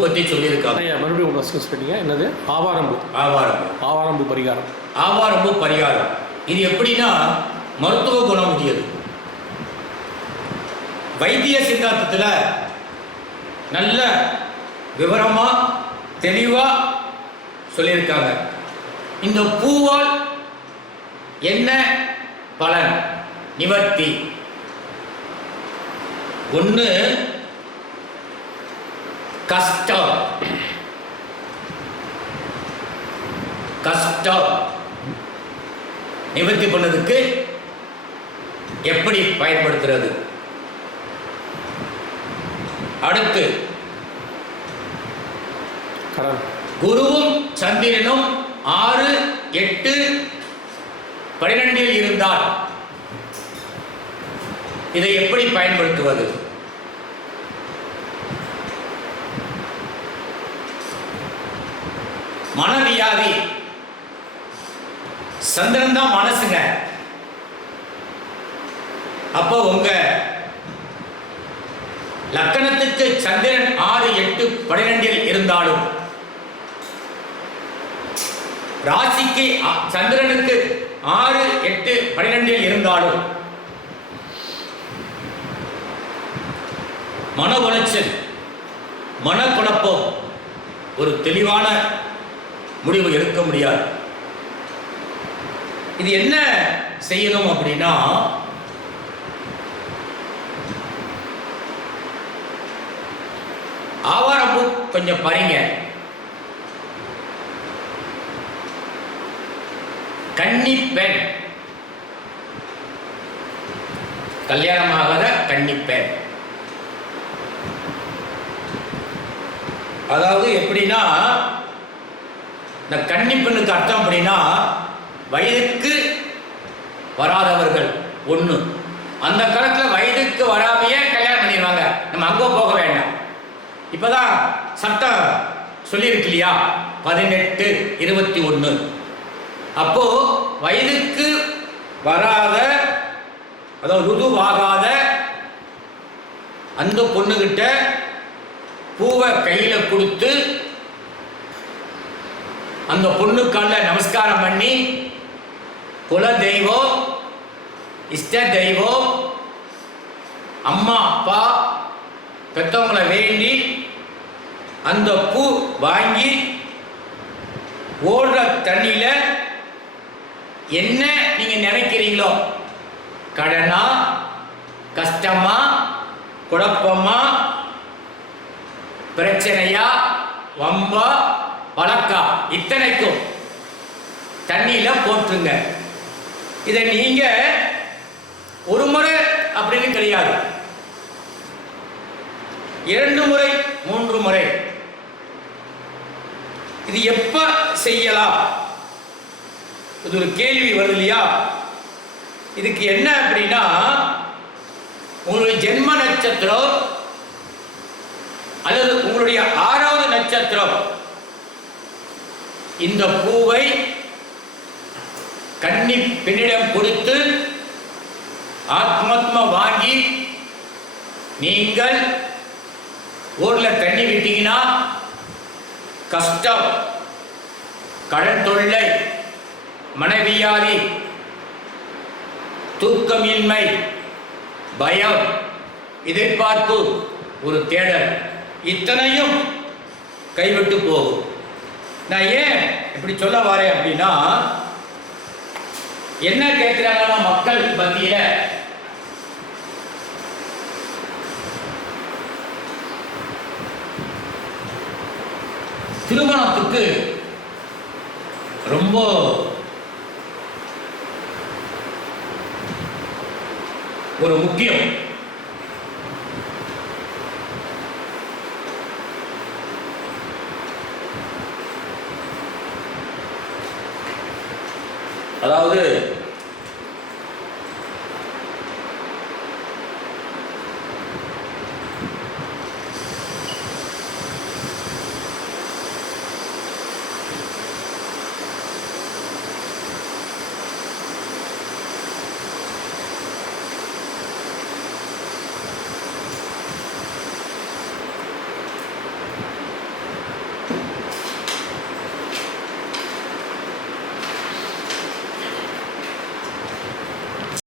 பற்றி சொல்லியிருக்காங்க. மறுபடியும் டிஸ்கஸ் பண்ணீங்க. என்னது? ஆவாரம்பு. ஆவாரம்பு. ஆவாரம்பு பரிகாரம். ஆவாரம்பு பரிகாரம். இது எப்படின்னா மருத்துவ குணம் உடையது வைத்திய சித்தாந்தத்தில் நல்ல விவரமா தெளிவா சொல்லியிருக்காங்க. இந்த பூவால் என்ன பலன்? நிவர்த்தி. ஒன்று கஷ்டம். கஷ்டம். நிவர்த்தி பண்ணதுக்கு எப்படி பயன்படுத்துறது? அடுத்து குருவும் சந்திரனும் ஆறு எட்டு பனிரெண்டில் இருந்தால் இதை எப்படி பயன்படுத்துவது? மனவியாதி. சந்திரன் தான் மனசுங்க. அப்போ உங்க லக்கணத்துக்கு சந்திரன் ஆறு எட்டு பனிரெண்டில் இருந்தாலும் ராசிக்கு அ- சந்திரனுக்கு ஆறு எட்டு பனிரெண்டில் இருந்தாலும் மன உளைச்சல் மனக்குழப்பம் ஒரு தெளிவான முடிவு எடுக்க முடியாது. இது என்ன செய்யணும் அப்படின்னா ஆவாரம்பூ கொஞ்சம் பறிங்க. கன்னி பெண் கல்யாணமாகாத கன்னி பெண் அதாவது எப்படின்னா இந்த கன்னி பெண்ணுக்கு அர்த்தம் அப்படின்னா வயதுக்கு வராதவர்கள் ஒன்று அந்த காலத்தில் வயதுக்கு வராமையே கல்யாணம் பண்ணிடுவாங்க. நம்ம அங்கே போக வேண்டாம். இப்போதான் சட்டம் சொல்லியிருக்கு இல்லையா? பதினெட்டு இருபத்தி ஒன்று அப்போ வயதுக்கு வராத அதாவது ருதுவாகாத அந்த பொண்ணுகிட்ட பூவை கையில் கொடுத்து அந்த பொண்ணுக்கால நமஸ்காரம் பண்ணி குல தெய்வம் இஷ்ட தெய்வம் அம்மா அப்பா பெற்றவங்களை வேண்டி அந்த பூ வாங்கி ஓடுற தண்ணியில் என்ன நீங்கள் நினைக்கிறீங்களோ? கடனா? கஷ்டமா? குழப்பமா? பிரச்சனையா? வம்பா? வழக்கா இத்தனைக்கும் தண்ணியில போட்டுருங்க இதை நீங்க ஒரு முறை அப்படின்னு கிடையாது. இரண்டு முறை மூன்று முறை. இது எப்ப செய்யலாம்? இது ஒரு கேள்வி வருது இல்லையா இதுக்கு என்ன அப்படின்னா உங்களுடைய ஜென்ம நட்சத்திரம் அல்லது உங்களுடைய ஆறாவது நட்சத்திரம். இந்த பூவை கன்னி பெண்ணிடம் கொடுத்து ஆத்மாத்மா வாங்கி நீங்கள் ஊர்ல தண்ணி விட்டீங்கன்னா கஷ்டம். கடன் தொல்லை மனைவியாதி தூக்கமின்மை பயம் எதிர்பார்ப்பு ஒரு தேடல். இத்தனையும் கைவிட்டு போகும். நான் ஏன் இப்படி சொல்ல வரேன் அப்படின்னா என்ன கேட்கிறாங்கன்னா மக்கள் மத்தியில? திருமணத்துக்கு ரொம்ப ஒரு முக்கியம். அதாவது